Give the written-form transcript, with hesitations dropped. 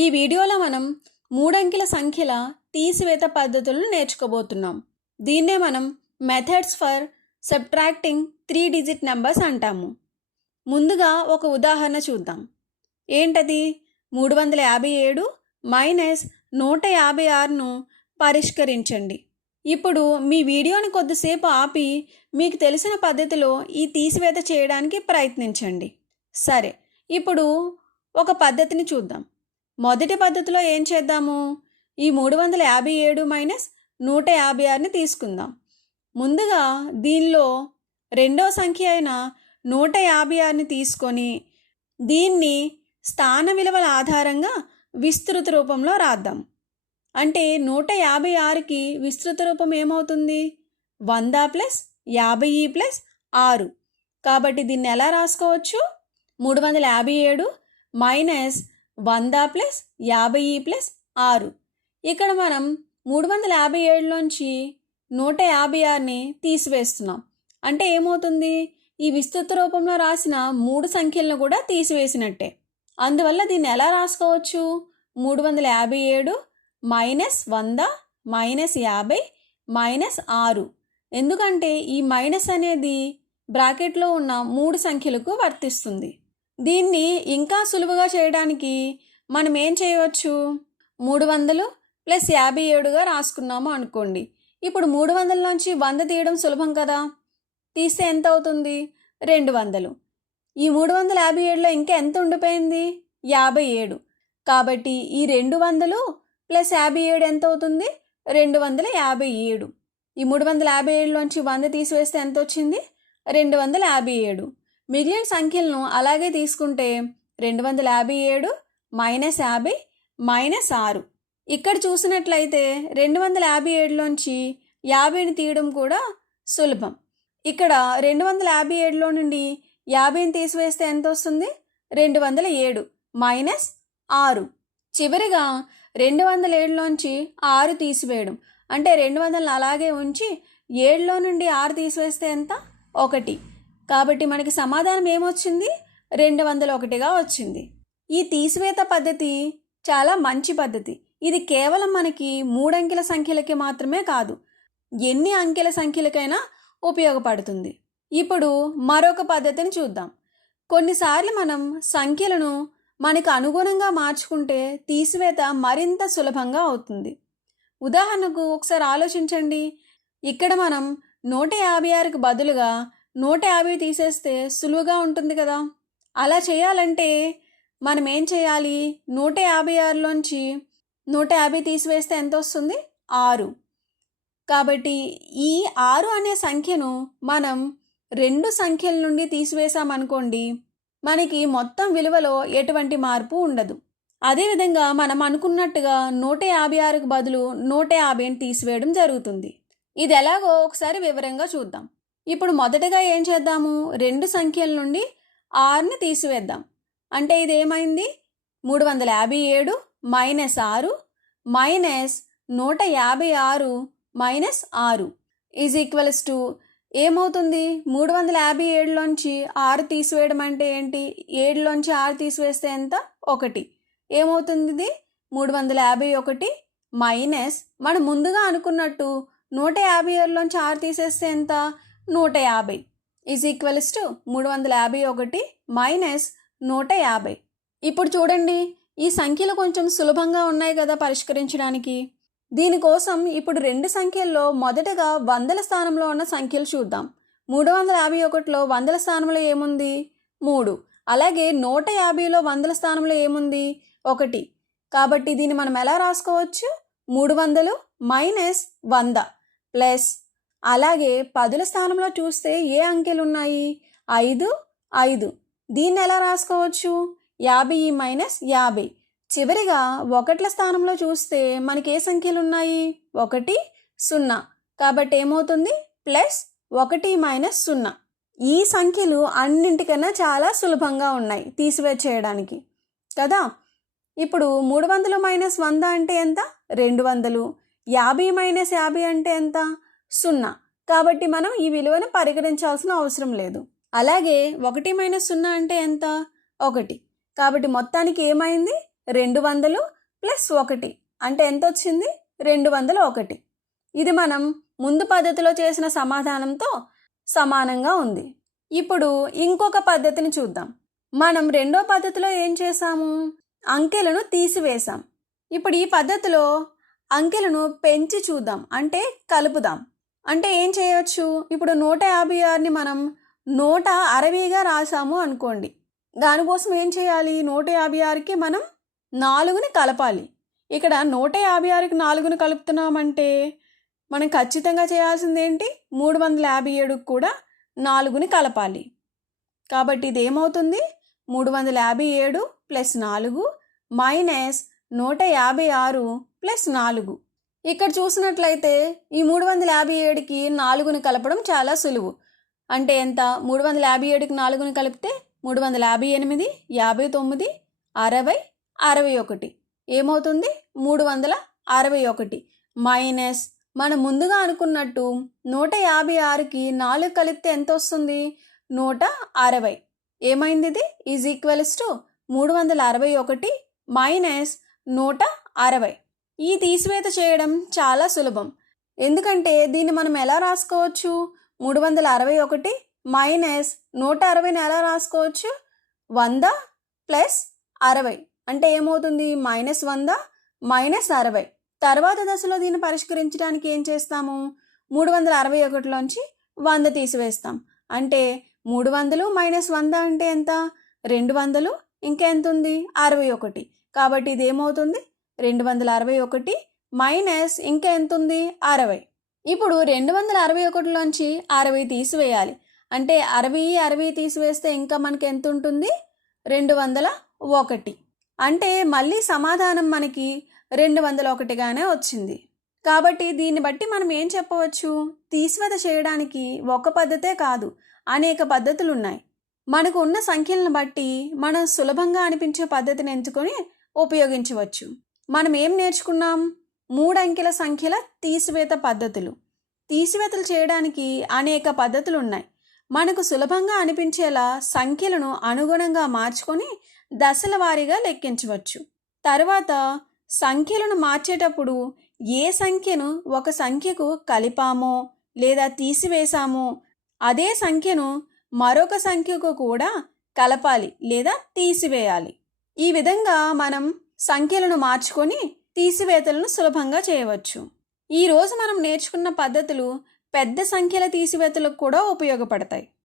ఈ వీడియోలో మనం మూడంకెల సంఖ్యల తీసివేత పద్ధతులను నేర్చుకోబోతున్నాం. దీన్నే మనం methods for subtracting 3 digit numbers అంటాము. ముందుగా ఒక ఉదాహరణ చూద్దాం. ఏంటది? 357 మైనస్ 156ను పరిష్కరించండి. ఇప్పుడు మీ వీడియోని కొద్దిసేపు ఆపి మీకు తెలిసిన పద్ధతిలో ఈ తీసివేత చేయడానికి ప్రయత్నించండి. సరే, ఇప్పుడు ఒక పద్ధతిని చూద్దాం. మొదటి పద్ధతిలో ఏం చేద్దాము? ఈ 357 మైనస్ 156ని తీసుకుందాం. ముందుగా దీనిలో రెండో సంఖ్య అయిన 156ని తీసుకొని దీన్ని స్థాన విలువల ఆధారంగా విస్తృత రూపంలో రాద్దాం. అంటే 156కి విస్తృత రూపం ఏమవుతుంది? 100 ప్లస్ 50 ప్లస్ 6. కాబట్టి దీన్ని ఎలా రాసుకోవచ్చు? 357 మైనస్ 100 ప్లస్ 50 ప్లస్ 6. ఇక్కడ మనం 357లోంచి 156ని తీసివేస్తున్నాం. అంటే ఏమవుతుంది? ఈ విస్తృత రూపంలో రాసిన 3 సంఖ్యలను కూడా తీసివేసినట్టే. అందువల్ల దీన్ని ఎలా రాసుకోవచ్చు? 357 మైనస్ 100 మైనస్ 50 మైనస్ 6. ఎందుకంటే ఈ మైనస్ అనేది బ్రాకెట్లో ఉన్న 3 సంఖ్యలకు వర్తిస్తుంది. దీన్ని ఇంకా సులువుగా చేయడానికి మనం ఏం చేయవచ్చు? 300 ప్లస్ 57గా రాసుకున్నాము అనుకోండి. ఇప్పుడు 300లోంచి 100 తీయడం సులభం కదా. తీస్తే ఎంత అవుతుంది? 200. ఈ 357లో ఇంకా ఎంత ఉండిపోయింది? 57. కాబట్టి ఈ 200 ప్లస్ 57 ఎంత అవుతుంది? 257. ఈ 357లోంచి 100 తీసివేస్తే ఎంత వచ్చింది? 257. మిగిలిన సంఖ్యలను అలాగే తీసుకుంటే 257 మైనస్ 50 మైనస్ 6. ఇక్కడ చూసినట్లయితే 257లోంచి 50ని తీయడం కూడా సులభం. ఇక్కడ 257లో నుండి 50ని తీసివేస్తే ఎంత వస్తుంది? 207 మైనస్ 6. చివరిగా 207లోంచి 6 తీసివేయడం. అంటే 200ని అలాగే ఉంచి 7లో నుండి 6 తీసివేస్తే ఎంత? 1. కాబట్టి మనకి సమాధానం ఏమొచ్చింది? 201గా వచ్చింది. ఈ తీసివేత పద్ధతి చాలా మంచి పద్ధతి. ఇది కేవలం మనకి 3 అంకెల సంఖ్యలకి మాత్రమే కాదు, ఎన్ని అంకెల సంఖ్యలకైనా ఉపయోగపడుతుంది. ఇప్పుడు మరొక పద్ధతిని చూద్దాం. కొన్నిసార్లు మనం సంఖ్యలను మనకు అనుగుణంగా మార్చుకుంటే తీసివేత మరింత సులభంగా అవుతుంది. ఉదాహరణకు ఒకసారి ఆలోచించండి. ఇక్కడ మనం 156కి బదులుగా 150 తీసేస్తే సులువుగా ఉంటుంది కదా. అలా చేయాలంటే మనం ఏం చేయాలి? 156లోంచి 150 తీసివేస్తే ఎంత వస్తుంది? 6. కాబట్టి ఈ 6 అనే సంఖ్యను మనం 2 సంఖ్యల నుండి తీసివేసామనుకోండి, మనకి మొత్తం విలువలో ఎటువంటి మార్పు ఉండదు. అదేవిధంగా మనం అనుకున్నట్టుగా 156కు బదులు 150ని తీసివేయడం జరుగుతుంది. ఇది ఎలాగో ఒకసారి వివరంగా చూద్దాం. ఇప్పుడు మొదటగా ఏం చేద్దాము? 2 సంఖ్యల నుండి 6ని తీసివేద్దాం. అంటే ఇది ఏమైంది? 357 minus 6 minus 156 minus 6 is equals to ఏమవుతుంది? 357లోంచి 6 తీసివేయడం అంటే ఏంటి? 7లోంచి 6 తీసివేస్తే ఎంత? 1. ఏమవుతుంది ఇది? 351 మైనస్ మనం ముందుగా అనుకున్నట్టు 156లోంచి 6 తీసేస్తే ఎంత? 150 ఈజ్ ఈక్వల్స్ టు 351 మైనస్ 150. ఇప్పుడు చూడండి, ఈ సంఖ్యలు కొంచెం సులభంగా ఉన్నాయి కదా పరిష్కరించడానికి. దీనికోసం ఇప్పుడు 2 సంఖ్యల్లో మొదటగా వందల స్థానంలో ఉన్న సంఖ్యలు చూద్దాం. 351లో వందల స్థానంలో ఏముంది? 3. అలాగే 150లో వందల స్థానంలో ఏముంది? 1. కాబట్టి దీన్ని మనం ఎలా రాసుకోవచ్చు? 300 మైనస్ 100 ప్లస్ అలాగే 10ల స్థానంలో చూస్తే ఏ అంకెలు ఉన్నాయి? 5 5. దీన్ని ఎలా రాసుకోవచ్చు? 50 మైనస్ 50. చివరిగా 1ల స్థానంలో చూస్తే మనకి ఏ సంఖ్యలు ఉన్నాయి? 1 0. కాబట్టి ఏమవుతుంది? Plus 1 minus 0. ఈ సంఖ్యలు అన్నింటికన్నా చాలా సులభంగా ఉన్నాయి తీసివేయడానికి కదా. ఇప్పుడు 300 మైనస్ 100 అంటే ఎంత? 200. 50 మైనస్ 50 అంటే ఎంత? 0. కాబట్టి మనం ఈ విలువను పరిగణించాల్సిన అవసరం లేదు. అలాగే 1 మైనస్ 0 అంటే ఎంత? 1. కాబట్టి మొత్తానికి ఏమైంది? 200 ప్లస్ 1 అంటే ఎంత వచ్చింది? 201. ఇది మనం ముందు పద్ధతిలో చేసిన సమాధానంతో సమానంగా ఉంది. ఇప్పుడు ఇంకొక పద్ధతిని చూద్దాం. మనం రెండో పద్ధతిలో ఏం చేసాము? అంకెలను తీసివేశాం. ఇప్పుడు ఈ పద్ధతిలో అంకెలను పెంచి చూద్దాం, అంటే కలుపుదాం. అంటే ఏం చేయొచ్చు? ఇప్పుడు 156ని మనం 160గా రాసాము అనుకోండి. దానికోసం ఏం చేయాలి? 156కి మనం 4ని కలపాలి. ఇక్కడ 156కి 4ని కలుపుతున్నామంటే మనం ఖచ్చితంగా చేయాల్సింది ఏంటి? 357కి కూడా 4ని కలపాలి. కాబట్టి ఇది ఏమవుతుంది? 357 ప్లస్ 4 మైనస్ 156 ప్లస్ 4. ఇక్కడ చూసినట్లయితే ఈ 357కి 4ని కలపడం చాలా సులువు. అంటే ఎంత? 357కి 4ని కలిపితే 358, 59, 60, 61 ఏమవుతుంది? 361 మైనస్ మనం ముందుగా అనుకున్నట్టు 156కి 4 కలిపితే ఎంత వస్తుంది? 160. ఏమైంది? ఇది ఈజ్ ఈక్వల్స్ టు 361 మైనస్ 160. ఈ తీసివేత చేయడం చాలా సులభం. ఎందుకంటే దీన్ని మనం ఎలా రాసుకోవచ్చు? 361 మైనస్ 160ని ఎలా రాసుకోవచ్చు? 100 ప్లస్ 60 అంటే ఏమవుతుంది? -100 మైనస్ 60. తర్వాత దశలో దీన్ని పరిష్కరించడానికి ఏం చేస్తాము? 361లోంచి 100 తీసివేస్తాం. అంటే 300 మైనస్ 100 అంటే ఎంత? 200. ఇంకా ఎంత ఉంది? 61. కాబట్టి ఇది ఏమవుతుంది? 261 మైనస్ ఇంకా ఎంత ఉంది? 60. ఇప్పుడు 261లోంచి 60 తీసివేయాలి. అంటే 60 తీసివేస్తే ఇంకా మనకి ఎంత ఉంటుంది? 201. అంటే మళ్ళీ సమాధానం మనకి 201గానే వచ్చింది. కాబట్టి దీన్ని బట్టి మనం ఏం చెప్పవచ్చు? తీసివేత చేయడానికి ఒక పద్ధతే కాదు, అనేక పద్ధతులు ఉన్నాయి. మనకు ఉన్న సంఖ్యలను బట్టి మనం సులభంగా అనిపించే పద్ధతిని ఎంచుకొని ఉపయోగించవచ్చు. మనం ఏం నేర్చుకున్నాం? 3 అంకెల సంఖ్యల తీసివేత పద్ధతులు. తీసివేతలు చేయడానికి అనేక పద్ధతులు ఉన్నాయి. మనకు సులభంగా అనిపించేలా సంఖ్యలను అనుగుణంగా మార్చుకొని దశల వారీగా లెక్కించవచ్చు. తర్వాత సంఖ్యలను మార్చేటప్పుడు ఏ సంఖ్యను ఒక సంఖ్యకు కలిపామో లేదా తీసివేశామో అదే సంఖ్యను మరొక సంఖ్యకు కూడా కలపాలి లేదా తీసివేయాలి. ఈ విధంగా మనం సంఖ్యలను మార్చుకొని తీసివేతలను సులభంగా చేయవచ్చు. ఈరోజు మనం నేర్చుకున్న పద్ధతులు పెద్ద సంఖ్యల తీసివేతలకు కూడా ఉపయోగపడతాయి.